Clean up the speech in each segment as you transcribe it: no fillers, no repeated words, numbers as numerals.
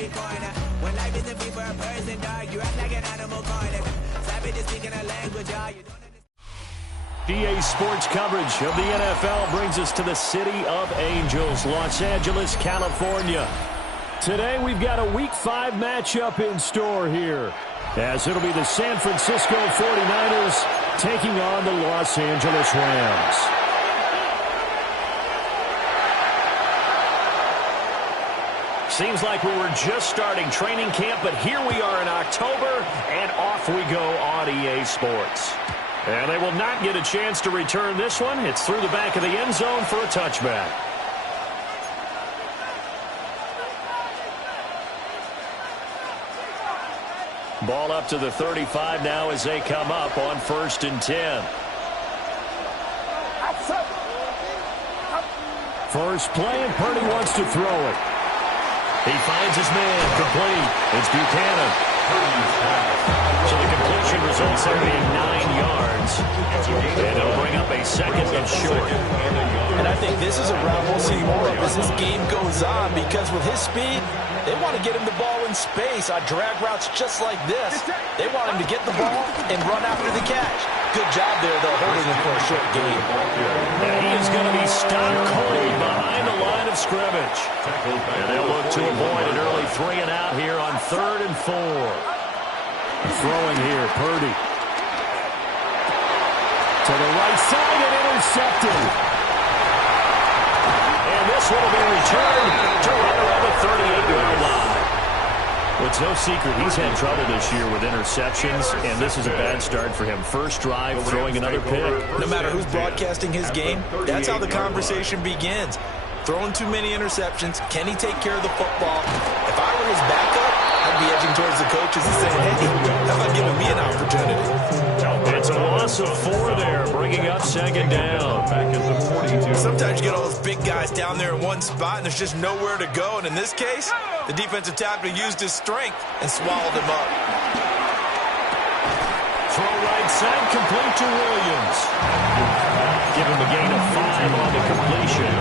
every corner. When life isn't free for a person, dog, you act like an animal corner. Savage speaking a language, y'all. You don't understand. EA Sports coverage of the NFL brings us to the City of Angels, Los Angeles, California. Today we've got a Week 5 matchup in store here, as it'll be the San Francisco 49ers taking on the Los Angeles Rams. Seems like we were just starting training camp, but here we are in October, and off we go on EA Sports. And they will not get a chance to return this one. It's through the back of the end zone for a touchback. Ball up to the 35 now as they come up on 1st and 10. First play, and Purdy wants to throw it. He finds his man, complete. It's Buchanan. So the completion results there being 9 yards. And it'll bring up a second and short. And I think this is a route we'll see more of as this game goes on, because with his speed, they want to get him the ball in space on drag routes just like this. They want him to get the ball and run after the catch. Good job there, though, holding him for a short game. And he is going to be stopped cold behind the line of scrimmage. And they'll look to avoid an early 3 and out here on 3rd and 4. Throwing here, Purdy. To the right side and intercepted. And this one will be returned to right around the 38-yard line. Well, it's no secret he's had trouble this year with interceptions, and this is a bad start for him. First drive, throwing another pick. No matter who's broadcasting his game, that's how the conversation begins. Throwing too many interceptions, can he take care of the football? If I were his backup, I'd be edging towards the coaches and saying, hey, how about giving me an opportunity? It's a loss of 4 there, bringing up 2nd down. Sometimes you get all those big guys down there in one spot, and there's just nowhere to go. And in this case, the defensive tackle used his strength and swallowed him up. Throw right side, complete to Williams. Give him a gain of 5 on the completion.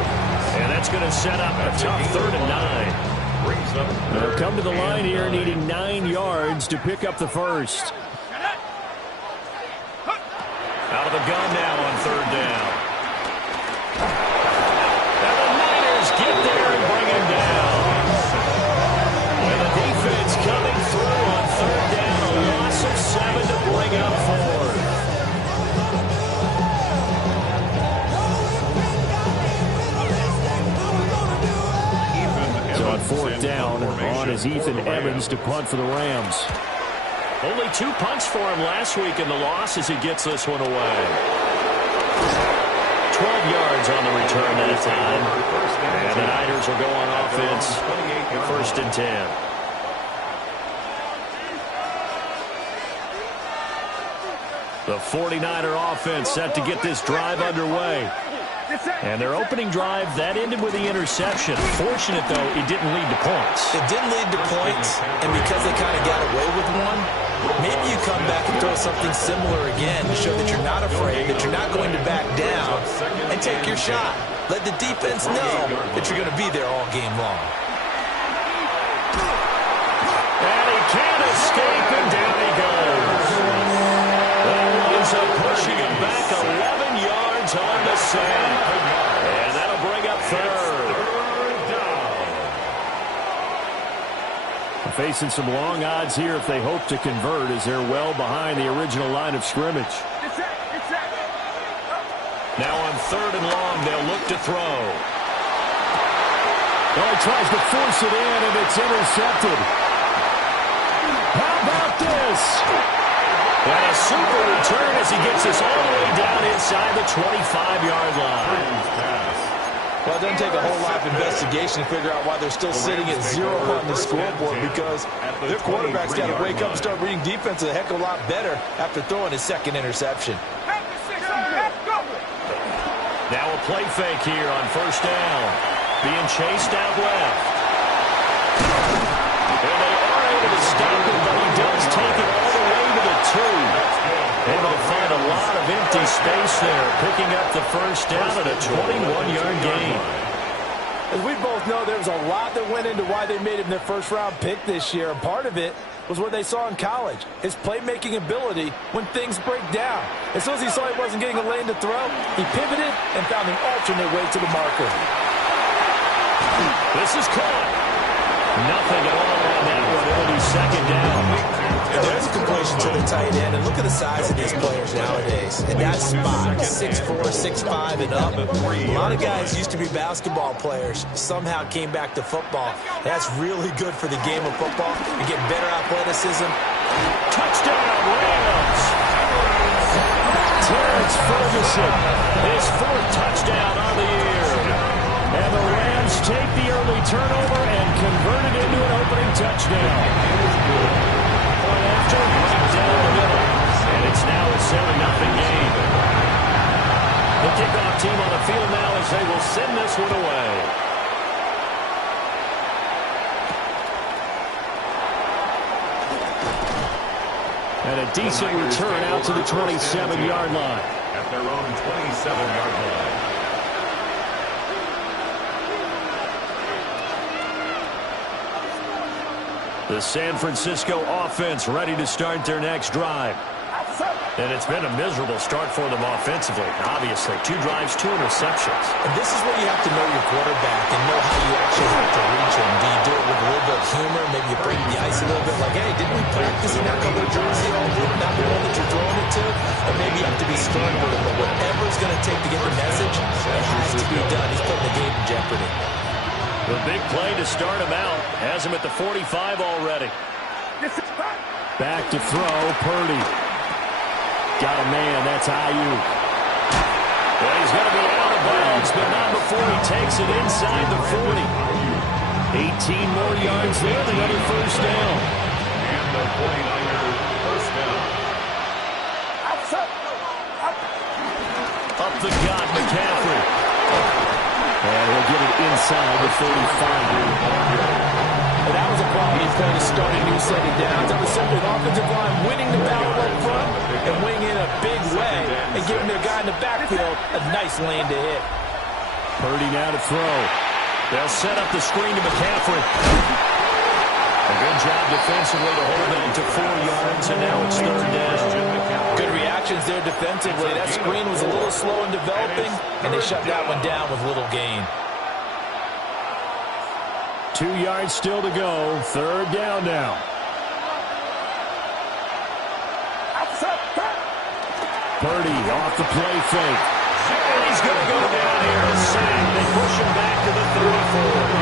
And that's going to set up a tough 3rd and 9. They'll come to the line here needing 9 yards to pick up the first. Out of the gun now on 3rd down. And the Niners get there and bring him down. And the defense coming through on 3rd down. A loss of 7 to bring up 4th. So on 4th down, on is Ethan Evans to punt for the Rams. Only 2 punts for him last week in the loss as he gets this one away. 12 yards on the return that time. And the Niners will go on offense. 1st and 10. The 49er offense set to get this drive underway. And their opening drive, that ended with the interception. Fortunate, though, it didn't lead to points. It didn't lead to points, and because they kind of got away with one, maybe you come back and throw something similar again to show that you're not afraid, that you're not going to back down, and take your shot. Let the defense know that you're going to be there all game long. And he can't escape, and down he goes. That winds up pushing him back 11 yards on the sack. And that'll bring up 3rd. Facing some long odds here if they hope to convert, as they're well behind the original line of scrimmage. Now on 3rd and long, they'll look to throw. Well, he tries to force it in, and it's intercepted. How about this? And a super return as he gets us all the way down inside the 25-yard line. Well, it doesn't take a whole lot of investigation to figure out why they're still sitting at 0 on the scoreboard, because their quarterback's got to wake up and start reading defense a heck of a lot better after throwing his 2nd interception. Now a play fake here on 1st down. Being chased out left. And they are able to stop him, but he does take it all the way to the 2. Able to find a lot of empty space there, picking up the 1st down at a 21-yard gain. As we both know, there was a lot that went into why they made him their first-round pick this year. And part of it was what they saw in college, his playmaking ability when things break down. As soon as he saw he wasn't getting a lane to throw, he pivoted and found an alternate way to the marker. This is caught. Nothing at all on that one. It'll be second down. There's a completion to the tight end, and look at the size of these players nowadays. In that spot, 6'4", 6'5", and up. A lot of guys used to be basketball players, somehow came back to football. That's really good for the game of football. You get better athleticism. Touchdown, Rams! Terrence Ferguson, his fourth touchdown on the year. And the Rams take the early turnover and convert it into an opening touchdown. After, right down the middle. And it's now a 7-0 game. The kickoff team on the field now as they will send this one away. And a decent return out to the 27-yard line. At their own 27-yard line. The San Francisco offense ready to start their next drive. And it's been a miserable start for them offensively. Obviously, 2 drives, 2 interceptions. And this is where you have to know your quarterback and know how you actually have to reach him. Do you do it with a little bit of humor? Maybe you break the ice a little bit like, hey, didn't we practice in that color jersey all week? Not the one that you're throwing it to? Or maybe you have to be stern with it. But whatever it's going to take to get the message, it has to be done. He's putting the game in jeopardy. The big play to start him out. Has him at the 45 already. Back to throw, Purdy. Got a man, that's Ayuk. Well, he's going to be out of bounds, but not before he takes it inside the 40. 18 more yards there, another first down. And the 49ers first down. Up the gut, McCaffrey. And he'll get it inside the 35. And that was a quality play to start a new set of downs. That was simply an offensive line winning the battle up front and winning in a big way and giving their guy in the backfield a nice lane to hit. Purdy now to throw. They'll set up the screen to McCaffrey. A good job defensively to hold that to 4 yards, and now it's third down. Good reactions there defensively. That screen was a little slow in developing, and they shut that one down with little gain. 2 yards still to go. Third down now. Purdy off the play fake. And he's going to go down here and save. They push him back to the 34.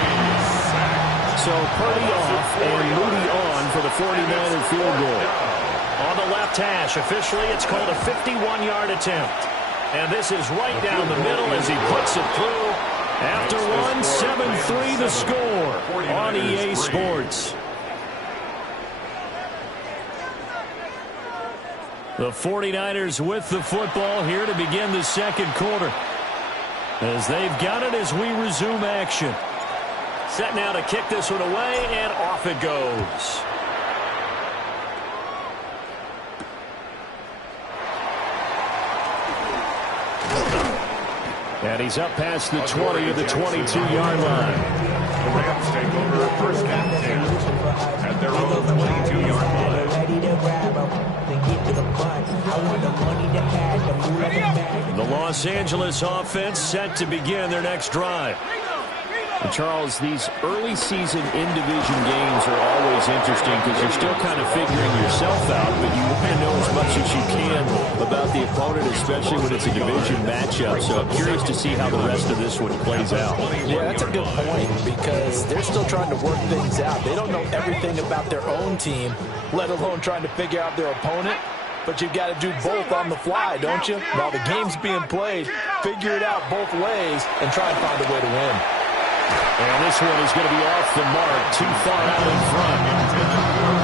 So Purdy off and Moody on for the 49er field goal. On the left hash, officially it's called a 51-yard attempt. And this is right down the middle as he puts it through. After one, 7-3 the score on EA Sports. The 49ers with the football here to begin the second quarter. As they've got it as we resume action. Set now to kick this one away, and off it goes. And he's up past the 20 of the 22-yard line. The Rams take over first and 10 at their own 22-yard line. The Los Angeles offense set to begin their next drive. And Charles, these early season in-division games are always interesting because you're still kind of figuring yourself out, but you want to know as much as you can about the opponent, especially when it's a division matchup. So I'm curious to see how the rest of this one plays out. Yeah, that's a good point because they're still trying to work things out. They don't know everything about their own team, let alone trying to figure out their opponent. But you've got to do both on the fly, don't you? While the game's being played, figure it out both ways and try and find a way to win. And this one is going to be off the mark, too far out in front.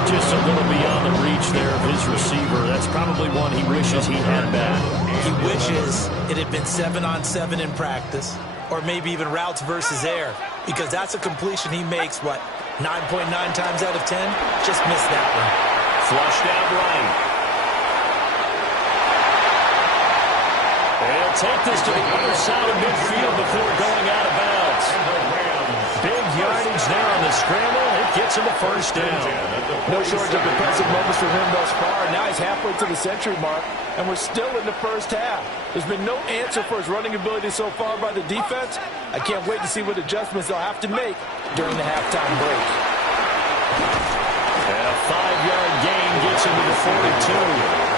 Just a little beyond the reach there of his receiver. That's probably one he wishes he had back. He wishes it had been 7-on-7 in practice, or maybe even routes versus air, because that's a completion he makes, 9.9 times out of 10? Just missed that one. Flushed out right. They'll take this to the other side of midfield before going out of bounds. yards there on the scramble. It gets him a first down. No shortage of impressive moments for him thus far. Now he's halfway to the century mark, and we're still in the first half. There's been no answer for his running ability so far by the defense. I can't wait to see what adjustments they'll have to make during the halftime break. And a 5-yard gain gets him to the 42.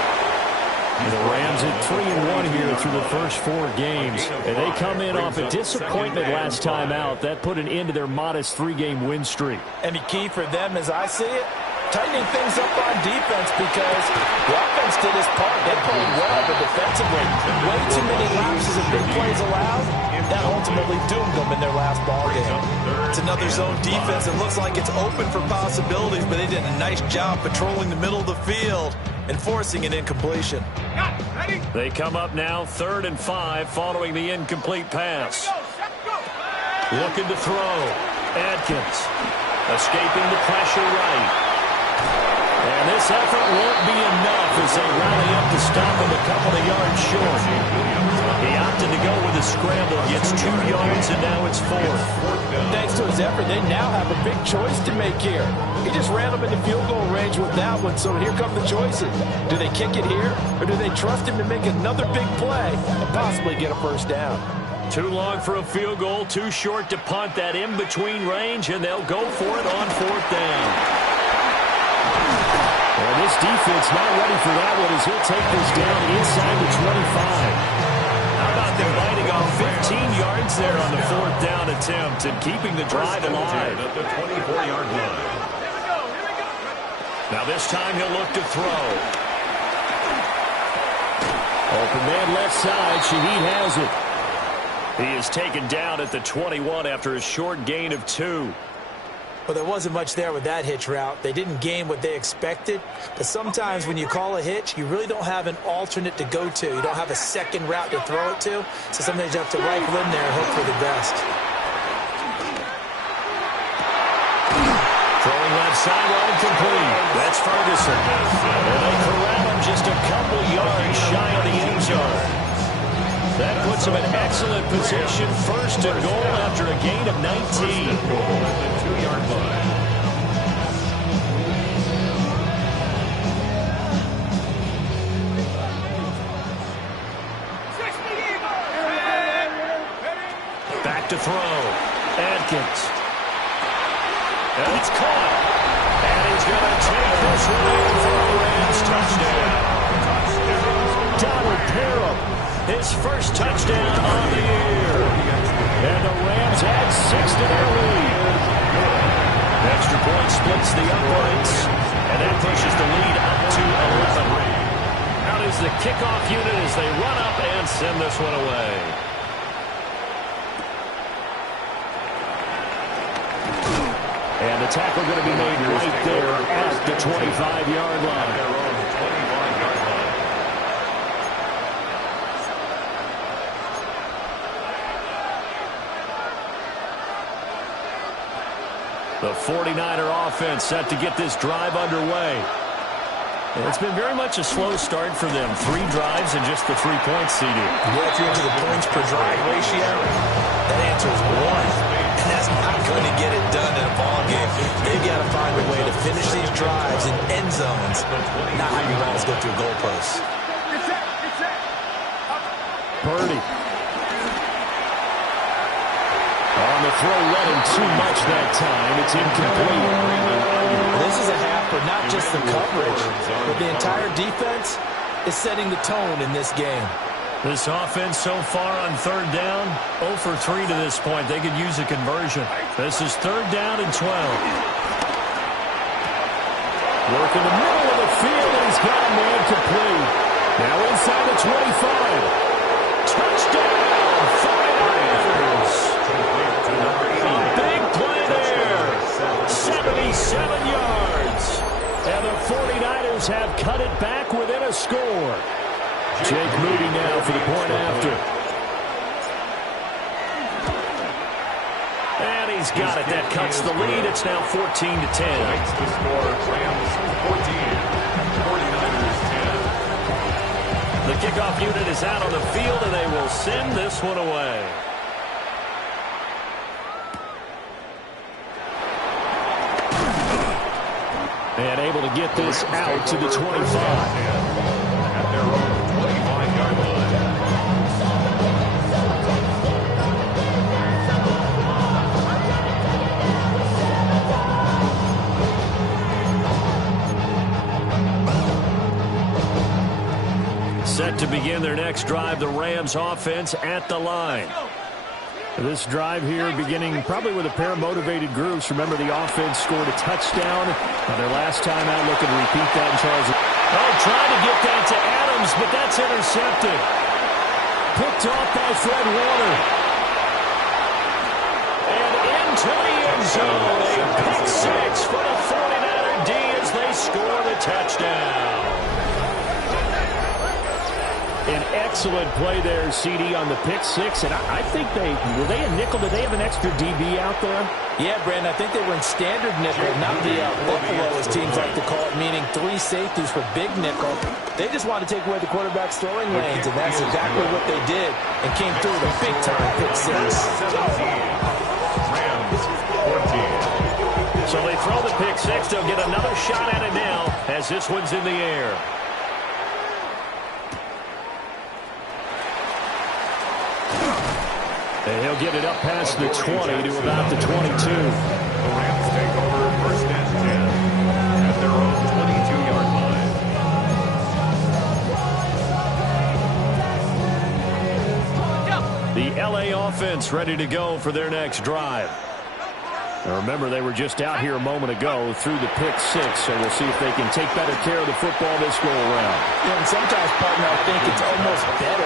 And the Rams at 3-1 here through the first 4 games. And they come in off a disappointment last time out. That put an end to their modest 3-game win streak. And the key for them, as I see it, tightening things up on defense, because the offense did its part. They played well, but defensively, way too many lapses of big plays allowed. That ultimately doomed them in their last ball game. It's another zone defense. It looks like it's open for possibilities, but they did a nice job patrolling the middle of the field and forcing an incompletion. They come up now 3rd and 5 following the incomplete pass. Looking to throw. Adkins escaping the pressure right. And this effort won't be enough as they rally up to stop him a couple of yards short. He opted to go with a scramble, gets 2 yards, and now it's 4th. Thanks to his effort, they now have a big choice to make here. He just ran them into field goal range with that one, so here come the choices. Do they kick it here, or do they trust him to make another big play and possibly get a first down? Too long for a field goal, too short to punt. That in-between range, and they'll go for it on 4th down. Well, this defense not ready for that one as he'll take this down inside the 25. How about them biting off 15 yards there on the 4th down attempt and keeping the drive alive? At the 24-yard line. Now this time he'll look to throw. Open man left side. Shaheed has it. He is taken down at the 21 after a short gain of 2. Well, there wasn't much there with that hitch route. They didn't gain what they expected. But sometimes when you call a hitch, you really don't have an alternate to go to. You don't have a second route to throw it to. So sometimes you have to rifle in there and hope for the best. Throwing left sideline complete. That's Ferguson. And they corral him just a couple yards shy of the end zone. That puts him in excellent position. 1st and goal after a gain of 19. The 2-yard line. Back to throw. Adkins. And it's caught. And he's going to take this one in for a Rams touchdown. Donald Parham, his first touchdown on the year. And the Rams add 6 to their lead. Extra point splits the uprights. And that pushes the lead up to 11. Out is the kickoff unit as they run up and send this one away. And the tackle going to be made right there at the 25-yard line. The 49er offense set to get this drive underway. And it's been very much a slow start for them. 3 drives and just the 3 points seeded. Yeah, if you're into the points per drive ratio, that answer is 1. And that's not going to get it done in a ball game. They've got to find a way to finish these drives in end zones, not have your balls go through goalposts. Purdy. On the throw, running too much that time. It's incomplete. This is a half for not just the coverage, but the entire defense is setting the tone in this game. This offense so far on 3rd down, 0 for 3 to this point. They could use a conversion. This is 3rd down and 12. Work in the middle of the field, and he's got a man complete. Now inside the 25. Touchdown, 49ers. Big play there. 77 yards. And the 49ers have cut it back within a score. Jake Moody now for the point after. And he's got it. That cuts the lead. It's now 14-10. Makes the score Rams 14, 49ers 10. The kickoff unit is out on the field, and they will send this one away. And able to get this out to the 25. At their own 25-yard line. Set to begin their next drive, the Rams offense at the line. This drive here beginning probably with a pair of motivated groups. Remember, the offense scored a touchdown on their last time out. Looking to repeat that in Charles. Oh, trying to get that to Adams, but that's intercepted. Picked off by Fred Warner. And into the end zone. A pick six for the 49er D as they score the touchdown. An excellent play there, CD, on the pick six. And I think were they a nickel? Did they have an extra DB out there? Yeah, Brandon, I think they were in standard nickel, not the buffalo, as teams like to call it, meaning three safeties for big nickel. They just wanted to take away the quarterback's throwing lanes, and that's exactly what they did, and came through with a big-time pick six. So they throw the pick six. They'll get another shot at it now as this one's in the air. And he'll get it up past the 20 to about the 22. The Rams take over first and 10 at their own 22-yard line. The LA offense ready to go for their next drive. Now remember, they were just out here a moment ago through the pick six, so we'll see if they can take better care of the football this go around. Yeah, and sometimes, partner, I think it's almost better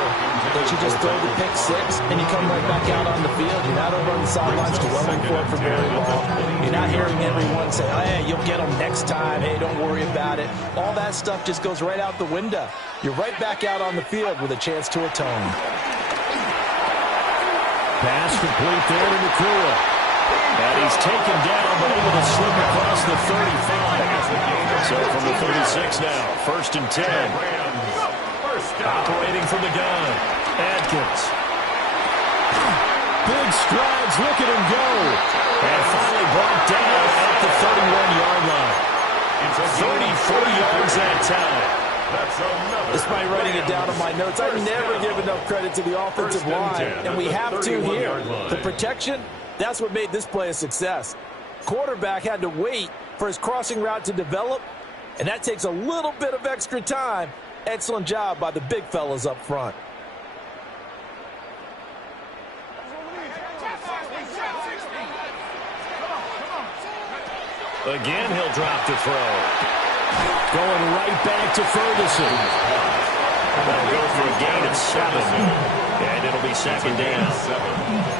that you just throw the pick six and you come right back out on the field. You're not over on the sidelines dwelling for it for very long. You're not hearing everyone say, hey, you'll get them next time. Hey, don't worry about it. All that stuff just goes right out the window. You're right back out on the field with a chance to atone. Pass complete there to Nakua. And he's taken down, but able to slip across the 35. So from the 36 now, first and 10. Operating from the gun, Adkins. Big strides, look at him go. And finally brought down at the 31-yard line. 34 yards that time. Despite writing it down on my notes, I never give enough credit to the offensive line, and we have to here. The protection, that's what made this play a success. Quarterback had to wait for his crossing route to develop, and that takes a little bit of extra time. Excellent job by the big fellas up front. Again, he'll drop to throw. Going right back to Ferguson. They'll go for a gain of 7. And it'll be second down.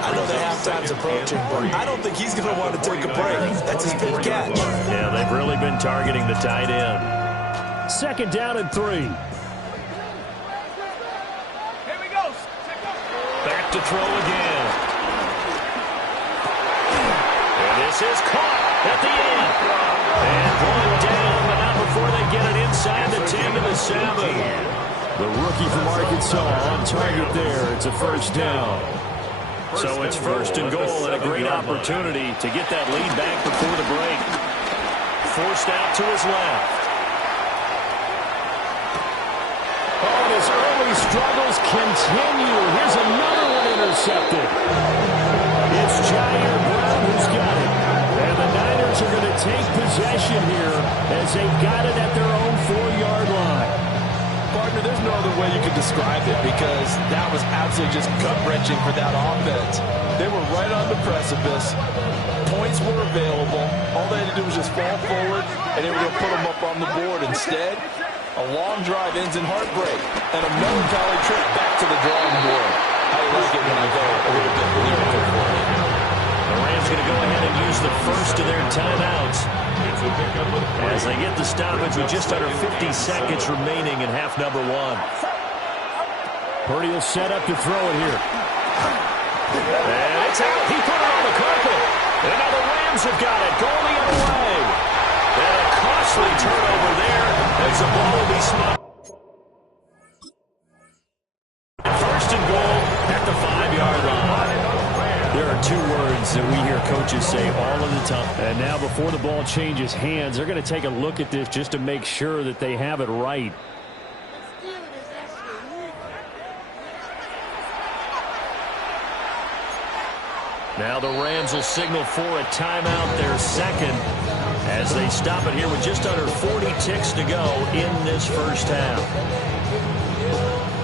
I know the halftime's approaching, but I don't think he's going to want to take a break. That's his big catch. Yeah, they've really been targeting the tight end. Second down and 3. Here we go. Back to throw again. And this is caught at the end. And going down, but not before they get it inside the 10 to the 7. The rookie from Arkansas on target there. It's a first down. So it's first and goal and a great opportunity to get that lead back before the break. Forced out to his left. Oh, and his early struggles continue. Here's another one intercepted. It's Jair Brown who's got it. And the Niners are going to take possession here as they've got it at their own 4-yard line. Partner, there's no other way you could describe it because that was absolutely just gut-wrenching for that offense. They were right on the precipice. Points were available. All they had to do was just fall forward, and they were going to put them up on the board. Instead, a long drive ends in heartbreak and a melancholy trip back to the drawing board. How do you like it when I go a little bit lyrical for you? The Rams going to go ahead and use the first of their timeouts as they get the stoppage with just under 50 seconds remaining in half number 1. Purdy will set up to throw it here. And it's out. He put it on the carpet. And now the Rams have got it. Going the other way. And a costly turnover there as the ball will be smoked. First and goal at the 5-yard line. There are two words that we hear coaches say all of the time. And now before the ball changes hands, they're going to take a look at this just to make sure that they have it right. Now the Rams will signal for a timeout, their second, as they stop it here with just under 40 ticks to go in this first half.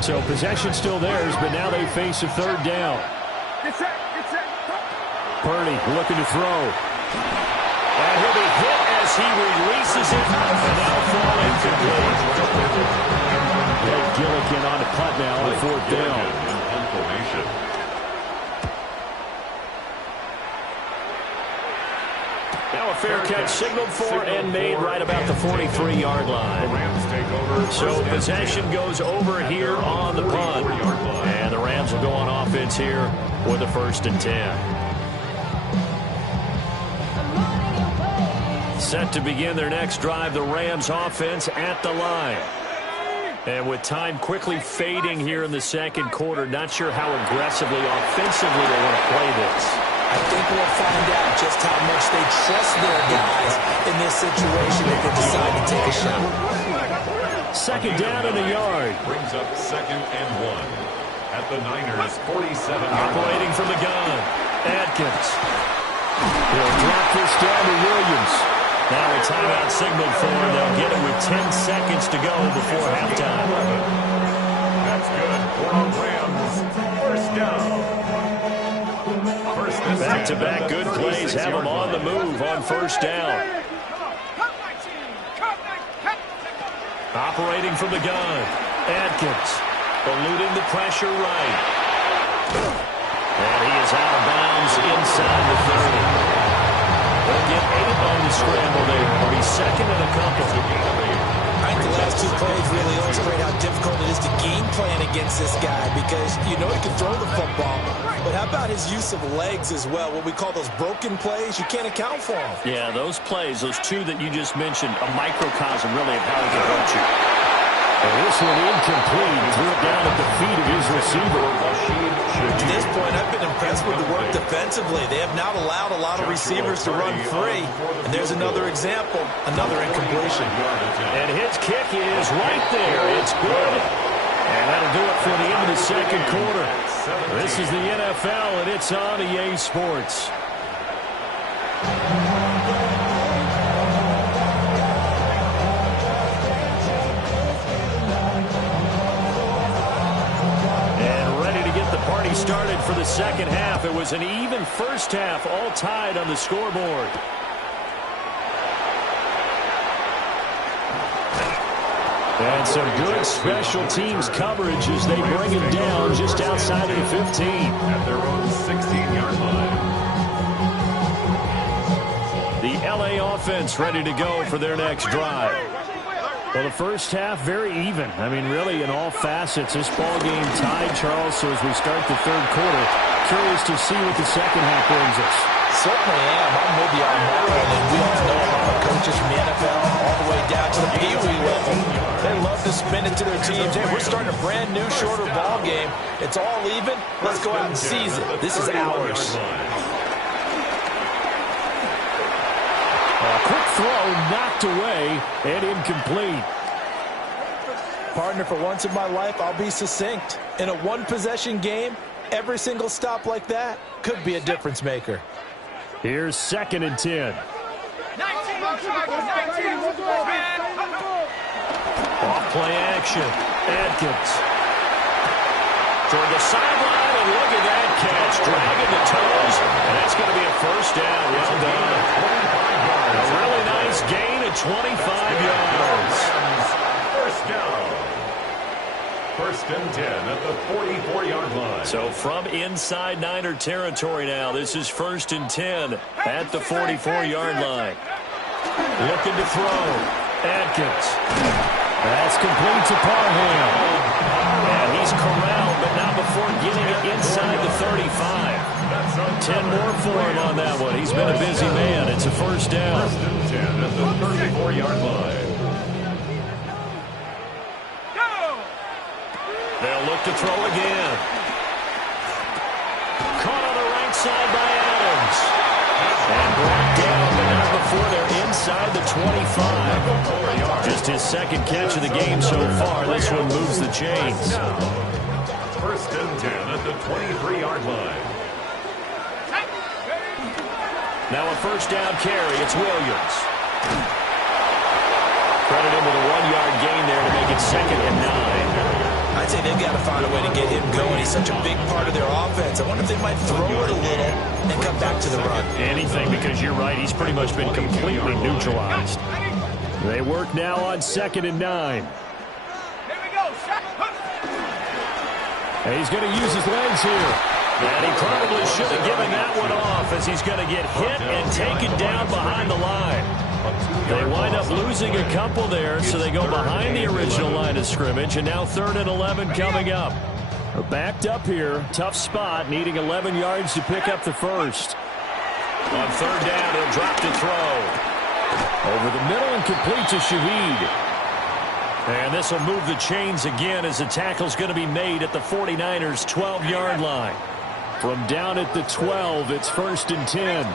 So possession still theirs, but now they face a third down. Purdy looking to throw. And he'll be hit as he releases it, and that'll fall incomplete. Ed Gillikin on the punt now on fourth down. Now a fair catch signaled for and made right about the 43-yard line. So possession goes over here on the punt. And the Rams will go on offense here with a 1st and 10. Set to begin their next drive, the Rams offense at the line. And with time quickly fading here in the second quarter, not sure how aggressively, offensively they want to play this. I think we'll find out just how much they trust their guys in this situation if they decide to take a shot. Second down in the yard. Brings up 2nd and 1 at the Niners' 47. Operating from the gun. Adkins. He'll drop this down to Williams. Now a timeout signaled for him. They'll get it with 10 seconds to go before halftime. That's good for the Rams. 1st down. Back-to-back good plays have them on the move on 1st down. Operating from the gun. Adkins eluding the pressure right. And he is out of bounds inside the 30. They'll get 8 on the scramble there. It'll be 2nd and a couple. I think the last 2 plays really illustrate how difficult it is to game plan against this guy because you know he can throw the football, but how about his use of legs as well? What we call those broken plays, you can't account for them. Yeah, those plays, those 2 that you just mentioned, a microcosm really of how he can hurt you. And this one incomplete. Threw it down at the feet of his receiver. To this point, I've been impressed with the work defensively. They have not allowed a lot of receivers to run free. And there's another example, another incompletion. And his kick is right there. It's good. And that'll do it for the end of the second quarter. This is the NFL, and it's on EA Sports. Started for the second half. It was an even first half, all tied on the scoreboard. And some good special teams coverage as they bring him down just outside of the 15. At their own 16-yard line. The LA offense ready to go for their next drive. Well, the first half, very even. I mean, really, in all facets, this ball game tied, Charles. So as we start the third quarter, curious to see what the second half brings us. Certainly am. I'm with you on that one. And we all know a lot of coaches from the NFL all the way down to the Pee Wee level. They love to spin it to their teams. Hey, we're starting a brand new, shorter ball game. It's all even. Let's go out and seize it. This is ours. A quick throw knocked away and incomplete. Partner, for once in my life, I'll be succinct. In a one-possession game, every single stop like that could be a difference maker. Here's 2nd and 10. Off play action. Adkins. Toward the sideline, and look at that catch. Dragging the toes, and that's going to be a 1st down. Well done. A really nice gain of 25 yards. 1st down. 1st and 10 at the 44-yard line. So from inside Niner territory now, this is 1st and 10 at the 44-yard line. Looking to throw. Adkins. That's complete to Parham. And he's corralled, but not before getting it inside the 35. 10 more for him on that one. He's been a busy man. It's a 1st down. 1st and 10 at the 34-yard line. They'll look to throw again. Caught on the right inside by Adams. And brought down, but not before they're inside the 25. Just his second catch of the game so far. This one moves the chains. First and 10 at the 23-yard line. Now a first down carry. It's Williams. Credit him with a 1-yard gain there to make it 2nd and 9. I'd say they've got to find a way to get him going. He's such a big part of their offense. I wonder if they might throw it a little and come back to the run. Anything, because you're right. He's pretty much been completely neutralized. They work now on 2nd and 9. And he's going to use his legs here. And he probably should have given that one off, as he's going to get hit and taken down behind the line. They wind up losing a couple there, so they go behind the original line of scrimmage, and now 3rd and 11 coming up. They're backed up here. Tough spot, needing 11 yards to pick up the first. On 3rd down, he'll drop to throw. Over the middle and complete to Shaheed. And this will move the chains again as the tackle's going to be made at the 49ers' 12-yard line. From down at the 12, it's 1st and 10.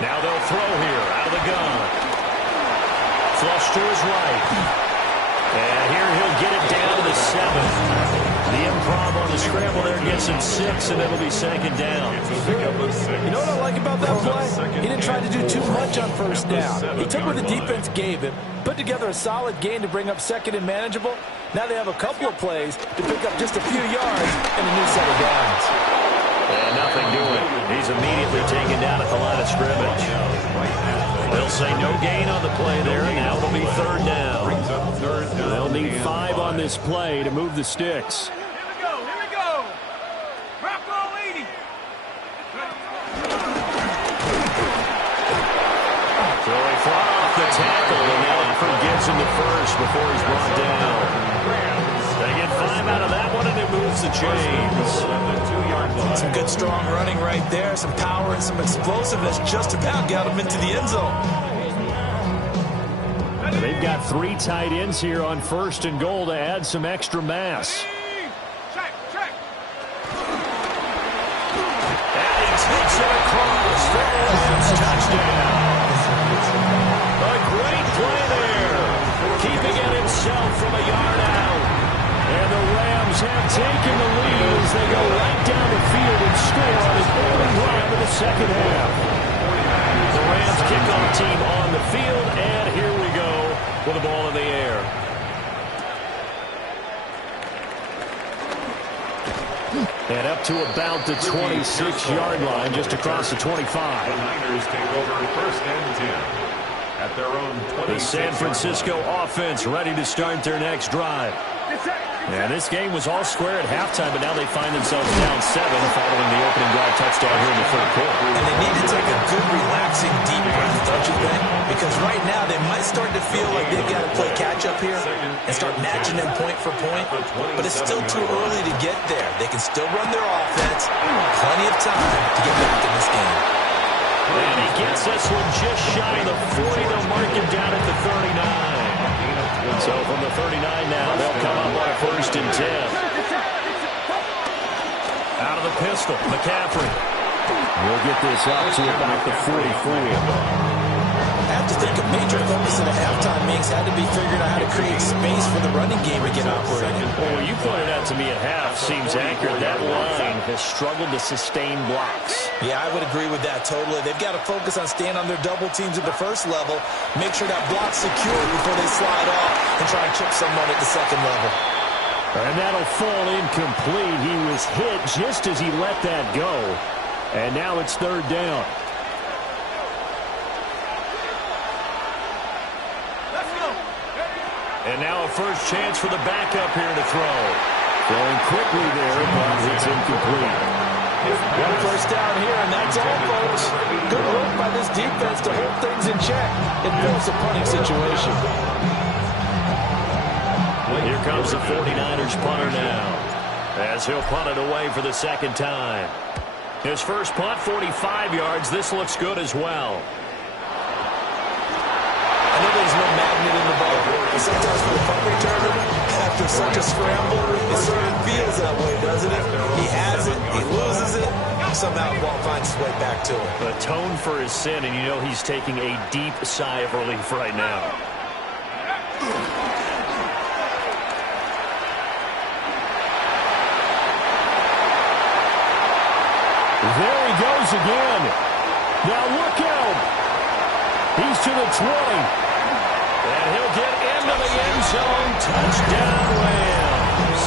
Now they'll throw here out of the gun. Flush to his right. And here he'll get it down to the 7. The improv on the scramble there gets him 6, and it'll be 2nd down. You know what I like about that play? He didn't try to do too much on 1st down. He took what the defense gave him, put together a solid gain to bring up 2nd and manageable. Now they have a couple of plays to pick up just a few yards and a new set of downs. And nothing doing. He's immediately taken down at the line of scrimmage. They'll say no gain on the play there, and now it'll be 3rd down. They'll need 5 on this play to move the sticks. So he fought off the tackle, and now Alford gets him the first before he's brought down. They get 5 out of that one, and it moves the chains. Some good, strong running right there. Some power and some explosiveness just about got him into the end zone. They've got 3 tight ends here on 1st and goal to add some extra mass. And he takes it across for Rams. Touchdown. A great play there. Keeping it himself from a yard out. And the Rams have taken the lead as they go right down the field and score on his opening drive of the 2nd half. The Rams kickoff team on the field, and here we go with the ball in the air. And up to about the 26-yard line, just across the 25. The Niners take over 1st and 10 at their own 26. The San Francisco offense ready to start their next drive. And this game was all square at halftime, but now they find themselves down 7 following the opening drive touchdown here in the 3rd quarter. And they need to take a good, relaxing, deep breath, don't you think? Because right now they might start to feel like they've got to play catch-up here and start matching them point for point. But it's still too early to get there. They can still run their offense. Plenty of time to get back in this game. And he gets this one just shy of the 40. They'll mark him down at the 39. So from the 39 now, they'll come up on 1st and 10. Out of the pistol, McCaffrey. We'll get this up to about the 44. I have to think a major focus at a halftime means had to be figuring out how to create space for the running game to get operating. Well, you pointed out to me at half seems accurate. That line has struggled to sustain blocks. Yeah, I would agree with that totally. They've got to focus on staying on their double teams at the 1st level, make sure that block's secure before they slide off and try and chip someone at the 2nd level. And that'll fall incomplete. He was hit just as he let that go. And now it's 3rd down. And now a first chance for the backup here to throw. Throwing quickly there, but it's incomplete. One first down here, and that's all, folks. Good work by this defense to hold things in check and force a punting situation. Here comes the 49ers punter now, as he'll punt it away for the 2nd time. His first punt, 45 yards. This looks good as well. I know there's no magnet in the ball. Sometimes for the punt returner, that after such a scramble? It sort of feels that way, doesn't it? He has it, he loses it, somehow the ball finds its way back to him. Atone for his sin, and you know he's taking a deep sigh of relief right now. There he goes again. Now look out. He's to the 20. And he'll get into the end zone. Touchdown, Rams.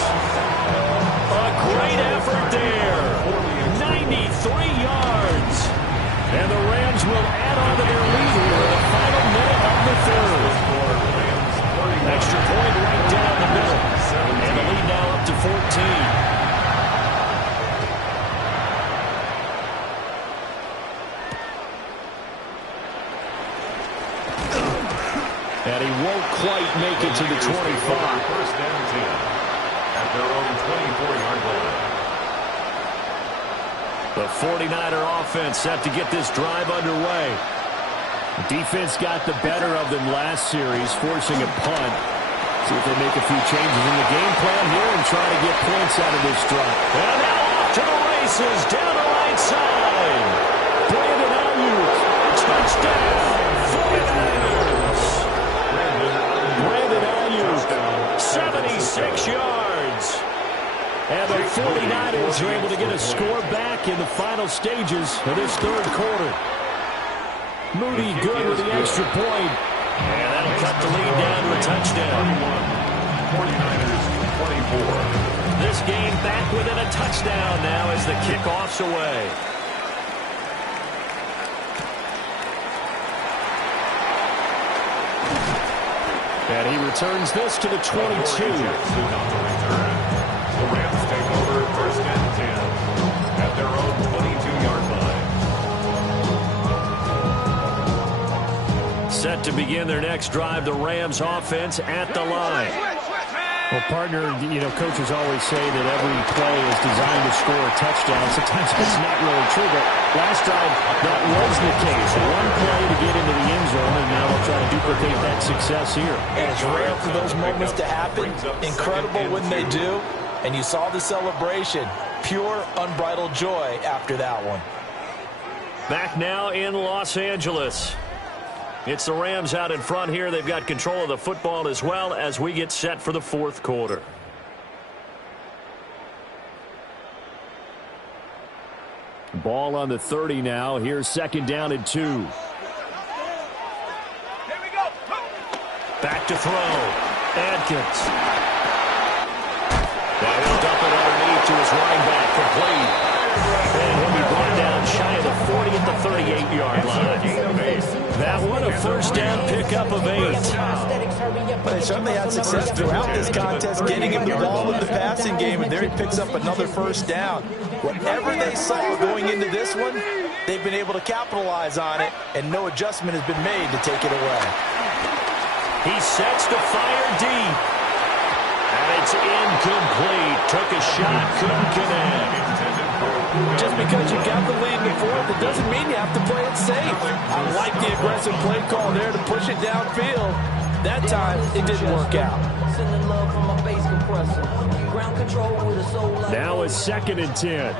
A great effort there. 93 yards. And the Rams will add on to their lead here in the final minute of the third. Extra point right down the middle. And the lead now up to 14. And he won't quite make it to the 25. First down 10 at their own 24-yard line. The 49er offense set to get this drive underway. Defense got the better of them last series, forcing a punt. See if they make a few changes in the game plan here and try to get points out of this drive. And now off to the races, down the right side. Brandon Ayuk, touchdown, 49ers. Brandon Ayuk, 76 yards. And the 49ers are able to get a score back in the final stages of this third quarter. Moody good with the extra point. And that'll cut the lead down to a touchdown. 49ers 24. This game back within a touchdown now as the kickoff's away. And he returns this to the 22. The Rams take over first and 10 at their own 22-yard line. Set to begin their next drive, the Rams offense at the line. Well, partner, you know, coaches always say that every play is designed to score a touchdown. Sometimes it's not really true, but last drive, that was the case. One play to get into the end zone, and now they'll try to duplicate that success here. And it's rare for those moments to happen. Incredible when they do. And you saw the celebration. Pure, unbridled joy after that one. Back now in Los Angeles. It's the Rams out in front here. They've got control of the football as well as we get set for the fourth quarter. Ball on the 30 now. Here's second down and 2. Back to throw. Adkins. Now he'll dump it underneath to his running back, complete. And he'll be brought down shy of the 40 at the 38-yard line. That one a first down pickup of 8. But they certainly had success throughout this contest getting him the ball in the passing game, and there he picks up another first down. Whatever they saw going into this one, they've been able to capitalize on it, and no adjustment has been made to take it away. He sets to fire deep. And it's incomplete. Took a shot, couldn't connect. Just because you got the lead in the fourth, it doesn't mean you have to play it safe. I like the aggressive play call there to push it downfield. That time, it didn't work out. Now it's second and 10.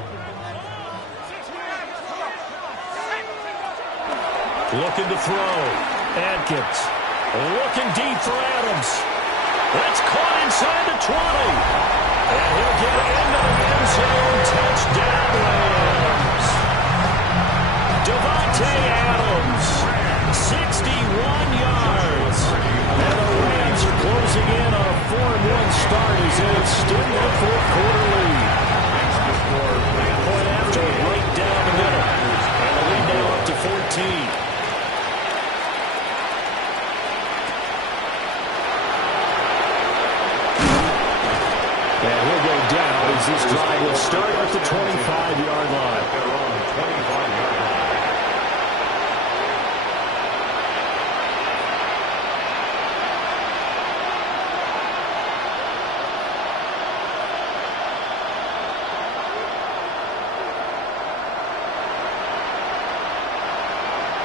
Looking to throw. Adkins. Looking deep for Adams. That's caught inside the 20. And he'll get into the end zone. Touchdown, Rams. Davante Adams, 61 yards. And the Rams are closing in on a 4-1 start as they extend their fourth quarter lead. Point after, right down the middle. And the lead now up to 14. And he'll go down as this drive will start at the 25-yard line.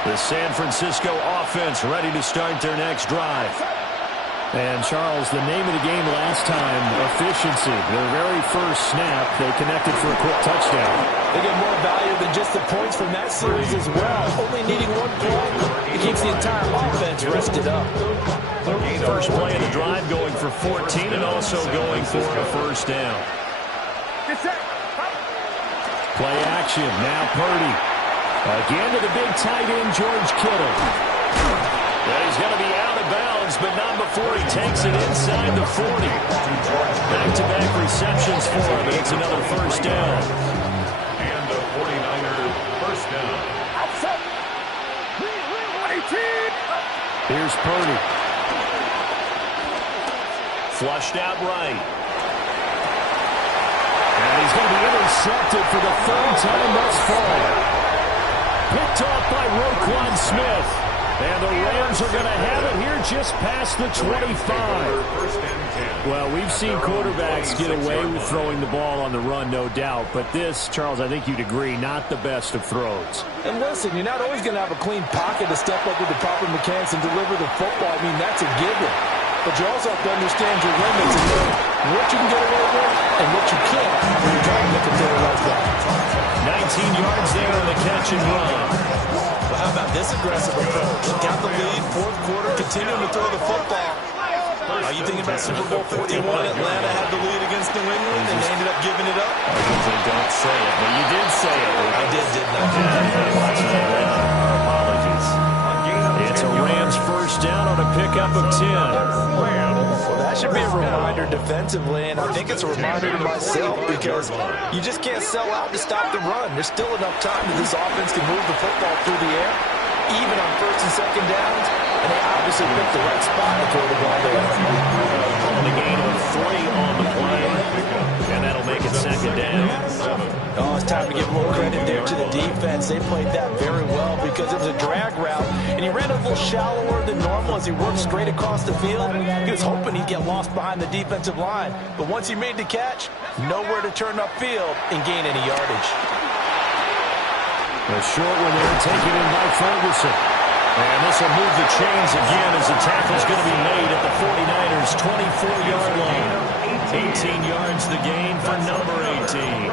The San Francisco offense ready to start their next drive. And, Charles, the name of the game last time, efficiency. Their very first snap, they connected for a quick touchdown. They get more value than just the points from that series as well. Only needing one play, it keeps the entire offense rested up. First play of the drive going for 14 and also going for a first down. Play action, now Purdy. Again to the big tight end, George Kittle. And he's going to be out of bounds, but not before he takes it inside the 40. Back-to-back receptions for him, and it's another first down. And the 49ers first down. Here's Purdy. Flushed out right. And he's going to be intercepted for the third time thus far. Picked off by Roquan Smith. And the Rams are going to have it here just past the 25. Well, we've seen quarterbacks get away with throwing the ball on the run, no doubt. But this, Charles, I think you'd agree, not the best of throws. And listen, you're not always going to have a clean pocket to step up with the proper mechanics and deliver the football. I mean, that's a given. But you also have to understand your limits and know what you can get away with and what you can't when you're trying to make a throw like that. 19 yards there on the catch and run. Well, how about this aggressive approach? Got the lead, fourth quarter, continuing to throw the football. Are you thinking about Super Bowl 41? Atlanta had the lead against New England, and they ended up giving it up? I usually don't say it, but you did say it. I did, didn't I? Our apologies. It's a Rams first down on a pickup of 10. Well, that should be a reminder defensively, and I think it's a reminder to myself because you just can't sell out to stop the run. There's still enough time that this offense can move the football through the air, even on first and second downs, and they obviously picked the right spot to throw the ball there. On the gain of 3 on the play, and that'll make it second down. Oh, it's time to give more credit there to the defense. They played that very well because it was a drag route, and he ran a little shallower than normal as he worked straight across the field. He was hoping he'd get lost behind the defensive line, but once he made the catch, nowhere to turn upfield and gain any yardage. A short one there, taken in by Ferguson. And this will move the chains again as the tackle's going to be made at the 49ers' 24-yard line. 18 yards the gain for number 18.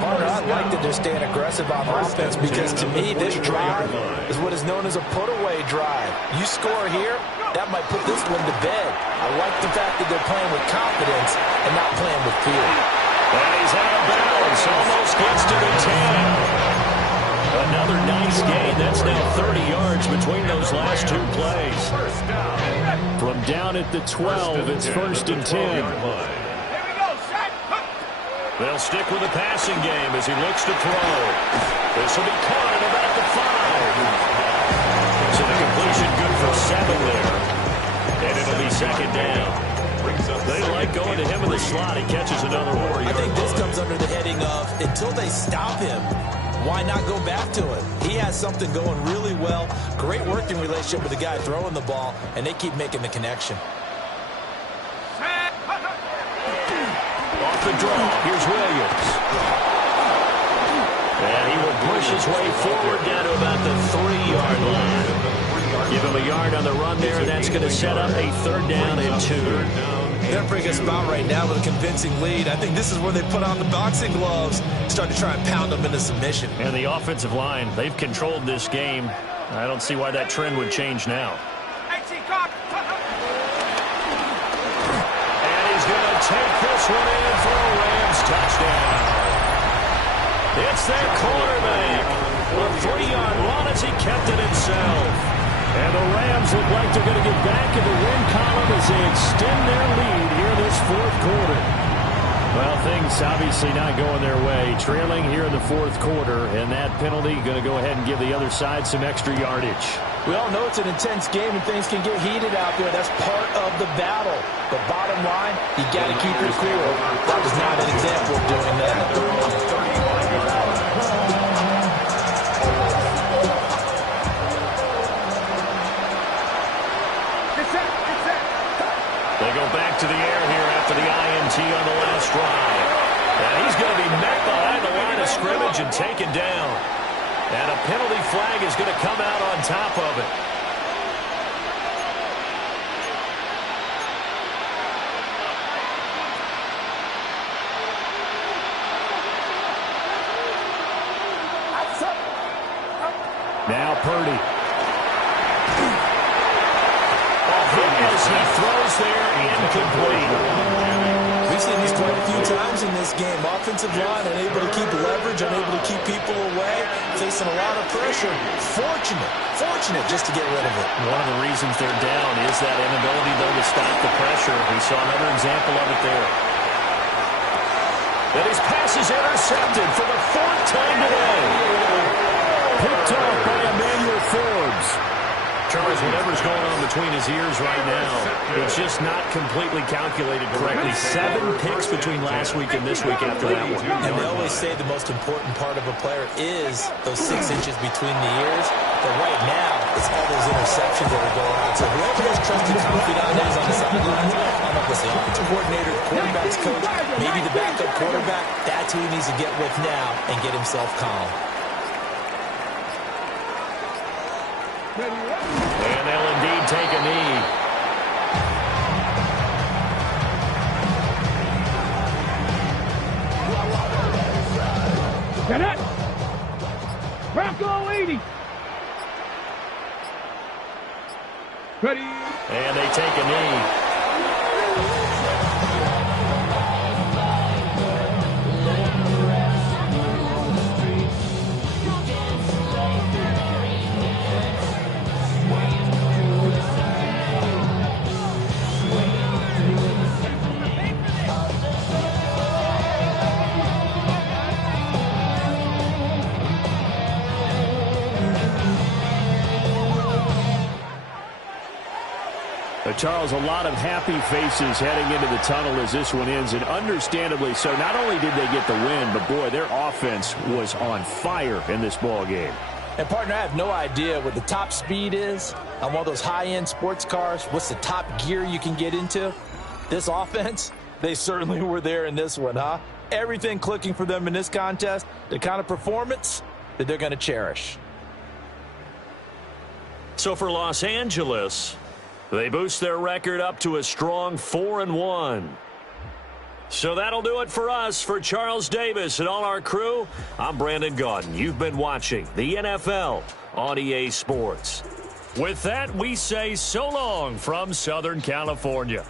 Partner, I like that they're staying aggressive on offense because to me this drive is what is known as a put-away drive. You score here, that might put this one to bed. I like the fact that they're playing with confidence and not playing with fear. And he's out of bounds, almost gets to the 10. Another nice gain. That's now 30 yards between those last 2 plays. From down at the 12, it's first and 10. They'll stick with the passing game as he looks to throw. This will be caught at about the 5. So the completion good for 7 there. And it'll be second down. They like going to him in the slot. He catches another warrior. I think this comes under the heading of until they stop him, why not go back to him? He has something going really well. Great working relationship with the guy throwing the ball, and they keep making the connection. Off the draw, here's Williams. And he will push his way forward down to about the 3-yard line. Give him a yard on the run there, and that's going to set up a third down and 2. They're in a pretty good spot right now with a convincing lead. I think this is where they put on the boxing gloves, start to try and pound them into submission. And the offensive line, they've controlled this game. I don't see why that trend would change now. And he's going to take this one in for a Rams touchdown. It's their quarterback. A 3-yard run as he kept it himself. And the Rams look like they're going to get back in the win column as they extend their lead here this fourth quarter. Well, things obviously not going their way. Trailing here in the fourth quarter, and that penalty going to go ahead and give the other side some extra yardage. We all know it's an intense game and things can get heated out there. That's part of the battle. But bottom line, you got to keep your cool. That was not an example of doing that. They go back to the air here after the INT on the last drive. And he's going to be met behind the line of scrimmage and taken down. And a penalty flag is going to come out on top of it. Now Purdy. As he throws there, incomplete. We've seen this quite a few times in this game. Offensive line unable to keep leverage, unable to keep people away, facing a lot of pressure. Fortunate just to get rid of it. One of the reasons they're down is that inability, though, to stop the pressure. We saw another example of it there. And his pass is intercepted for the 4th time today. Picked off by Emmanuel Forbes. Charles, whatever's going on between his ears right now, it's just not completely calculated correctly. 7 picks between last week and this week after that one. And they always say the most important part of a player is those 6 inches between the ears. But right now, it's all those interceptions that are going on. So whoever his trusted confidant is on the sidelines, I don't know if it's the offensive coordinator, the quarterback's coach, maybe the backup quarterback, that's who he needs to get with now and get himself calm. And they'll indeed take a knee. Get it! Bronco 80! Ready? And they take a knee. Charles, a lot of happy faces heading into the tunnel as this one ends, and understandably so. Not only did they get the win, but, boy, their offense was on fire in this ball game. And, partner, I have no idea what the top speed is on one of those high-end sports cars. What's the top gear you can get into? This offense, they certainly were there in this one, huh? Everything clicking for them in this contest, the kind of performance that they're going to cherish. So for Los Angeles, they boost their record up to a strong 4-1. So that'll do it for us. For Charles Davis and all our crew, I'm Brandon Gaudin. You've been watching the NFL on EA Sports. With that, we say so long from Southern California.